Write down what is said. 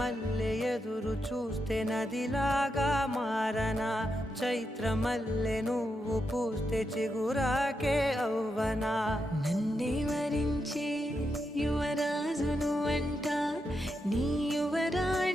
మల్లె ఎదురు చూస్తే నదిలాగా మారనా, చైత్రమల్లె నువ్వు పూస్తే చిగురాకే అవ్వనా. నన్నే వరించే యువరాజును అంట నీ యువరాణి